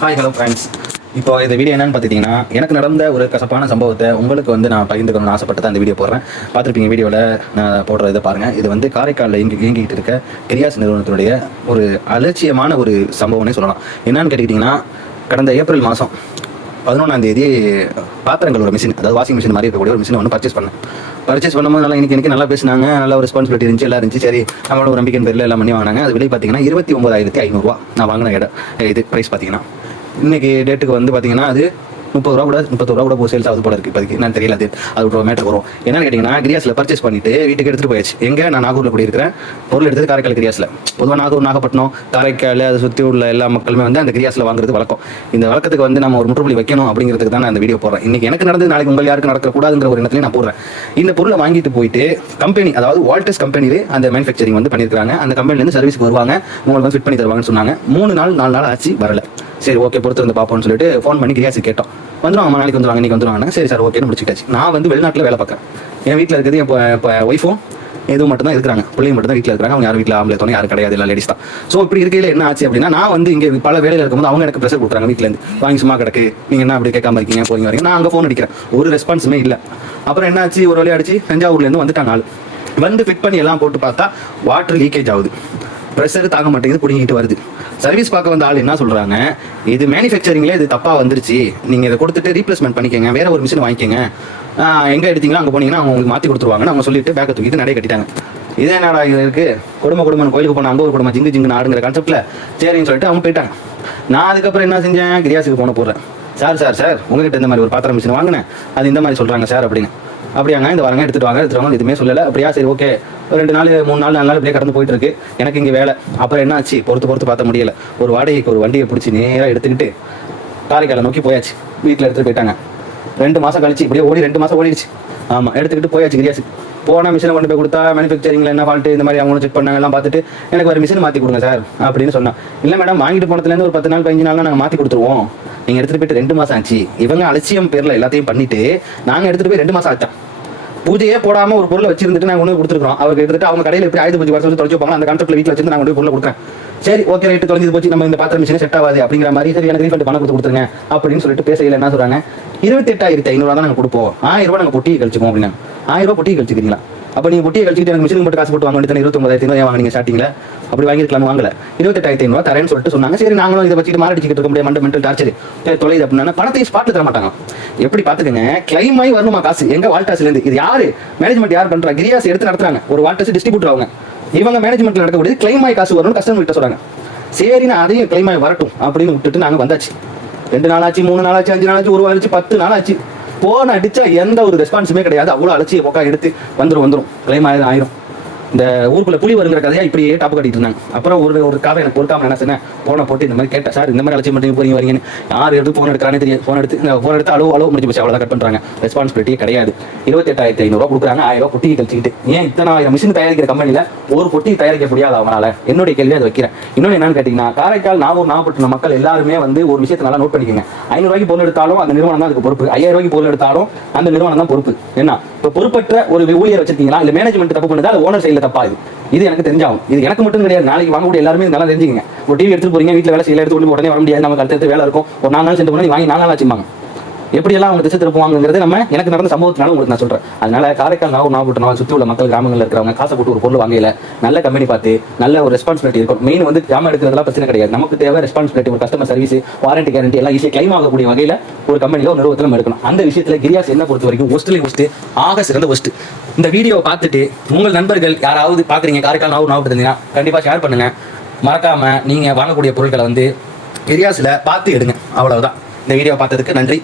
Hi hello friends. இப்போ இந்த video என்னன்னு பார்த்துட்டிங்கன்னா, எனக்கு நடந்த ஒரு கசப்பான சம்பவத்தை உங்களுக்கு நான் பகிர்ந்துக்கணும்னு ஆசைப்பட்டு தான் இந்த வீடியோ போடுறேன். பார்த்துருப்பீங்க வீடியோவில் நான் போடுற இதை பாருங்கள். இது காரைக்காலில் இயங்கிக்கிட்டு இருக்க கிரியாஸ் நிறுவனத்தினுடைய ஒரு அலட்சியமான ஒரு சம்பவம்னே சொல்லலாம். என்னன்னு கேட்டுக்கிட்டிங்கன்னா, கடந்த ஏப்ரல் மாதம் 11ஆம் தேதி பாத்திரங்கள் ஒரு மிஷின், அதாவது வாஷிங் மிஷின் மாதிரி இருக்கக்கூடிய ஒரு மிஷினை வந்து பர்ச்சேஸ் பண்ணும்போது நல்லா எனக்கு நல்லா பேசினாங்க, நல்ல ஒரு ரெஸ்பான்சிபிலிட்டி இருந்துச்சு, எல்லாம் இருந்துச்சு. சரி, நம்மளோட ஒரு நம்பிக்கை பேரில் எல்லாம் பண்ணி வாங்கினாங்க. அது விலை பார்த்தீங்கன்னா 29,500 நான் வாங்கின இது ப்ரைஸ் பார்த்தீங்கன்னா. இன்னைக்கு டேட்டுக்கு வந்து பார்த்தீங்கன்னா அது 30 ரூபா கூட சேல்ஸ் ஆகுது போல இருக்குது. இப்போதைக்கு நான் தெரியல, அது ஒரு மேட்டர் வரும். என்னன்னு கேட்டிங்கன்னா, கிரியாஸில் பர்ச்சேஸ் பண்ணிட்டு வீட்டுக்கு எடுத்துகிட்டு போயாச்சு. நான் நாகூரில் கூட இருக்கிறேன். பொருள் எடுத்தது காரைக்கால் கிரியாஸில். பொதுவாக நாகூர், நாகப்பட்டினம், காரைக்கால் அதை சுற்றி உள்ள எல்லா மக்களுமே வந்து அந்த கிரியாஸில் வாங்குறது வழக்கம். இந்த வழக்கத்துக்கு வந்து நம்ம ஒரு முற்றுப்புள்ளி வைக்கணும் அப்படிங்கிறதுக்கு தான் நான் இந்த வீடியோ போடுறேன். இன்னைக்கு எனக்கு நடந்தது நாளைக்கு உங்கள் யாருக்கு நடக்கக்கூடாதுங்கிற ஒரு எண்ணத்துலையும் நான் போடுறேன். இந்த பொருளை வாங்கிட்டு போயிட்டு கம்பெனி, அதாவது வால்டஸ் கம்பெனிலே அந்த மேனுஃபேக்சரிங் வந்து பண்ணியிருக்காங்க. அந்த கம்பெனிலேருந்து சர்வீஸ்க்கு வருவாங்க, உங்களுக்கு வந்து ஃபிட் பண்ணி தருவாங்கன்னு சொன்னாங்க. 4 நாள் ஆச்சு, வரல. சரி, ஓகே, பொறுத்து வந்து பார்ப்போம்னு சொல்லிட்டு ஃபோன் பண்ணி கிரியாஸுக்கு கேட்டோம். வந்துடுவாங்க, நாளைக்கு வந்துடுவாங்க, இன்னைக்கு வந்துடுவாங்க. சரி சார், ஓகேன்னு முடிச்சுட்டாச்சு. நான் வந்து வெளிநாட்டில் வேலை பார்க்குறேன். என் வீட்டில் இருக்கிறது இப்போ ஒய்ஃபும் எதுவும் மட்டும் தான் இருக்கிறாங்க, பிள்ளைங்க மட்டும் தான் வீட்டில் இருக்கிறாங்க. அவங்க யாரும் வீட்டில் ஆம்பளை தோணும் யாரும் கிடையாது, எல்லாம் லேடிஸ் தான். ஸோ இப்படி இருக்கையில் என்ன ஆச்சு அப்படின்னா, நான் வந்து இங்கே பல வேலையில் இருக்கும்போது அவங்க எனக்கு ப்ரெஷர் கொடுக்குறாங்க வீட்டிலேருந்து. வாங்கி சும்மா கிடக்கு, நீங்கள் என்ன அப்படி கேட்காம இருக்கீங்க, போறீங்க வரீங்க. நான் அங்கே ஃபோன் அடிக்கிறேன், ஒரு ரெஸ்பான்ஸுமே இல்லை. அப்புறம் என்ன ஆச்சு, ஒரு வழி அடிச்சு தஞ்சாவூர்லேருந்து வந்துட்டாங்க ஆள். வந்து ஃபிட் பண்ணி எல்லாம் போட்டு பார்த்தா வாட்டர் லீக்கேஜ் ஆகுது, ப்ரெஷர் தாங்க மாட்டேங்குது, பிடிங்கிட்டு வருது. சர்வீஸ் பார்க்க வந்த ஆள் என்ன சொல்கிறாங்க, இது மேனுஃபேக்சரிங்லேயே இது தப்பாக வந்துருச்சு, நீங்கள் இதை கொடுத்துட்டு ரீப்ளேஸ்மெண்ட் பண்ணிக்கங்க, வேற ஒரு மிஷின் வாங்கிக்கங்க, எங்கே எடுத்தீங்களோ அங்கே போனீங்கன்னா அவங்க உங்களுக்கு மாற்றி கொடுத்துருவாங்கன்னு அவங்க சொல்லிட்டு பேக்கை தூக்கிட்டு நடை கட்டிட்டாங்க. இதே என்னடா இது இருக்குது, குடும்பம் கோயிலுக்கு போன அங்கே ஒரு குடும்பம் ஜிங்கு ஆடுங்கிற கான்செப்டில் சரின்னு சொல்லிட்டு அவங்க போயிட்டாங்க. நான் அதுக்கப்புறம் என்ன செஞ்சேன், கிரியாஸுக்கு போடுறேன். சார் உங்ககிட்ட இந்த மாதிரி ஒரு பாத்திரம் மிஷின் வாங்கினேன், அது இந்த மாதிரி சொல்கிறாங்க சார் அப்படின்னு. அப்படியாங்க, இந்த வாரங்க எடுத்துட்டு வாங்க எதுவுமே சொல்லலை. அப்படியா, சரி ஓகே. 2 நாள் 3 நாள் 4 நாள் இப்படியே கடந்து போயிட்டு இருக்கு. எனக்கு இங்கே வேலை. அப்புறம் என்ன ஆச்சு, பொறுத்து பார்த்த முடியல. ஒரு வாடகைக்கு ஒரு வண்டியை பிடிச்சி நேராக எடுத்துக்கிட்டு காரைக்காலை நோக்கி போயாச்சு. வீட்டில் எடுத்துகிட்டு போயிட்டாங்க. 2 மாதம் கழிச்சு, இப்படியே 2 மாதம் ஓடிடுச்சு. ஆமாம், எடுத்துக்கிட்டு போயாச்சு கிரியாஸுக்கு. போனால் மிஷினை கொண்டு போய் கொடுத்தா மேனுஃபேக்சரிங்கில் என்ன ஃபால்ட்டு இந்த மாதிரி அவங்களும் செக் பண்ணாங்க, எல்லாம் பார்த்துட்டு எனக்கு ஒரு மிஷின் மாற்றி கொடுங்க சார் அப்படின்னு சொன்னான். இல்லை மேடம், வாங்கிட்டு போனதுலேருந்து ஒரு 10 நாள் 15 நாள் நாங்கள் மாற்றி கொடுத்துருவோம். நீங்கள் எடுத்துகிட்டு போயிட்டு 2 மாதம் ஆச்சு. இவங்க அலட்சியம் பேரில் எல்லாத்தையும் பண்ணிட்டு நாங்கள் எடுத்துகிட்டு போய் 2 மாதம் ஆச்சா. பூஜையே போடாம ஒரு பொருளை வச்சிருந்துட்டு நாங்கள் கொண்டு கொடுத்துருக்கோம். அவருக்கு எடுத்துட்டு அவங்க கடையில் எப்படி ஆயுத பூஜை வருஷம் தொலைச்சு வைப்பாங்க, அந்த கான்செப்ட்ல வீட்டில் வச்சிருந்து நாங்கள் கொண்டு பொருளை கொடுக்குறேன். சரி ஓகே, ரைட்டு, தொலைஞ்சு போச்சு, நம்ம இந்த பாத்திரம் மிஷினே செட் ஆகாது அப்படிங்கிற மாதிரி. சரி, எனக்கு ரீஃபண்ட் பணம் கொடுத்துருங்க அப்படின்னு சொல்லிட்டு பேசையில் என்ன சொல்றாங்க, 28,500 தான் நாங்கள் கொடுப்போம், 1000 ரூபாய் நாங்கள் பொட்டியை கழிச்சுக்கோம் அப்படின்னா. 1000 ரூபாய் பொட்டியை கழிச்சுக்கிறீங்களா? அப்போ நீங்கள் பொட்டியை கழிச்சுட்டு எனக்கு மிஷின் மட்டும் காசு போட்டு வாங்க வேண்டியது 29,500 வாங்கினீங்க ஸ்டார்டிங்கில். அப்படி வாங்கிருக்கலாம், வாங்கல. 28,500 தரேன்னு சொல்லிட்டு சொன்னாங்க. சரி, நாங்களும் இதை வச்சுட்டு மாரடிச்சுக்கிட்டு இருக்க முடியாது, மென்டல் டார்ச்சர் தொலைது அப்படின்னா பணத்தையும் ஸ்பாட்டில் தர மாட்டாங்க. எப்படி பார்த்துக்கங்க, கிளைம் ஆகி வரணுமா காசு எங்க வால்டாஸ்லேருந்து. இது யாரு மேனேஜ்மெண்ட் யார் பண்றா, கிரியாஸ் எடுத்து நடத்துறாங்க. ஒரு வால்டாஸ் டிஸ்ட்ரிபியூட்டர் அவங்க, இவங்க மேனேஜ்மெண்ட்ல நடக்கக்கூடியது கிளைம் ஆகி காசு வரணும் கஸ்டமர் கிட்ட சொல்றாங்க. சரி, நான் அதையும் கிளைம் ஆகி வரட்டும் அப்படின்னு விட்டுட்டு நாங்கள் வந்தாச்சு. 2 நாள் ஆச்சு, 3 நாள் ஆச்சு, 5 நாள் ஆச்சு, 1 வாரம் ஆச்சு, 10 நாள் ஆச்சு. போன அடிச்சா எந்த ஒரு ரெஸ்பான்ஸுமே கிடையாது. அவ்வளோ அலட்சிய போக்கா எடுத்து வந்துடும் கிளைம் ஆயிரும். இந்த ஊருக்குள்ள புலி வருங்கிற கதையா இப்படியே டாப்பு கட்டிட்டு இருந்தாங்க. அப்புறம் ஒரு காவை எனக்கு கொடுக்காம என்ன சொன்னேன், போனை போட்டு இந்த மாதிரி கேட்டேன், சார் இந்த மாதிரி அலட்சியம் பண்ணி போறீங்க வரீங்கன்னு. யார் எடுத்து போன் எடுக்கிறானே தெரியாது. போன் எடுத்து அளவு முடிஞ்சு போச்சு, அவ்வளோதான் கட் பண்றாங்க. ரெஸ்பான்சிபிலிட்டியே கிடையாது. 28,500 கொடுக்குறாங்க, 1000 ரூபாய் பொட்டியை கழிச்சுக்கிட்டு. ஏன் இத்தனை 1000 மிஷின் தயாரிக்கிற கம்பெனியில் ஒரு பொட்டி தயாரிக்க முடியாது அவங்களால? என்னுடைய கேள்வி அதை வைக்கிறேன். இன்னொன்று என்னன்னு கேட்டீங்கன்னா, காரைக்கால், நாகூர், நாகப்பட்டினம் மக்கள் எல்லாருமே வந்து ஒரு விஷயத்தை நல்லா நோட் பண்ணிக்கோங்க. 500 ரூபாய்க்கு பொருள் எடுத்தாலும் அந்த நிறுவனம் தான் அதுக்கு பொறுப்பு. 5000 ரூபாய்க்கு பொருள் எடுத்தாலும் அந்த நிறுவனம் தான் பொறுப்பு. என்ன, இப்போ பொறுப்பற்ற ஒரு ஊழியர் வச்சிருக்கீங்களா, இல்லை மேனேஜ்மெண்ட் தப்பு பண்ணுதா, இல்லை ஓனர் சைடில் தப்பா? இது எனக்கு தெரிஞ்சாகும். இது எனக்கு மட்டும் கிடையாது, நாளைக்கு வாங்கக்கூடிய எல்லாருமே நல்லா தெரிஞ்சுங்க. ஒரு டிவி எடுத்துட்டு போறீங்க, வீட்டில் வேலை செய்யல, எடுத்து உடனே வர முடியாது, நமக்கு அடுத்த வேலை இருக்கும். ஒரு 4 நாள் சென்று போனால் வாங்கி 4 நாள் ஆச்சுமாங்க. எப்படியெல்லாம் அவங்க திசை திருப்புவாங்கிறது எனக்கு நடந்த சம்பவத்தினால உங்களுக்கு நான் சொல்றேன். அதனால காரைக்கால், நாகூர், நாகப்பட்டினம் சுற்றி உள்ள மக்கள், கிராமங்களில் இருக்கிறவங்க காசை போட்டு ஒரு பொருள் வாங்கல, நல்ல கம்பெனி பார்த்து நல்ல ஒரு ரெஸ்பான்சிபிலிட்டி இருக்கும். மெயின் வந்து ஜாமான் எடுக்கிறதுலாம் பிரச்சனை கிடையாது. நமக்கு தேவை ரெஸ்பான்சிபிலிட்டி, ஒரு கஸ்டமர் சர்வீஸ், வாரண்டி, கேரண்டி எல்லாம் ஈஸியாக கிளைம் ஆகக்கூடிய வகையில் ஒரு கம்பெனியில் ஒரு நிறுவனத்தில் எடுக்கணும். அந்த விஷயத்தில் கிரியாஸ் என்ன பொறுத்த வரைக்கும் ஒஸ்ட் ஆக சிறந்த ஒஸ்ட். இந்த வீடியோ பார்த்துட்டு உங்கள் நண்பர்கள் யாராவது பார்க்குறீங்க காரைக்கால், நாகூர், நாகப்பட்டினம், கண்டிப்பாக ஷேர் பண்ணுங்க. மறக்காம நீங்க வாங்கக்கூடிய பொருட்களை வந்து கிரியாஸில் பார்த்து எடுங்க. அவ்வளவுதான். இந்த வீடியோ பார்த்ததுக்கு நன்றி.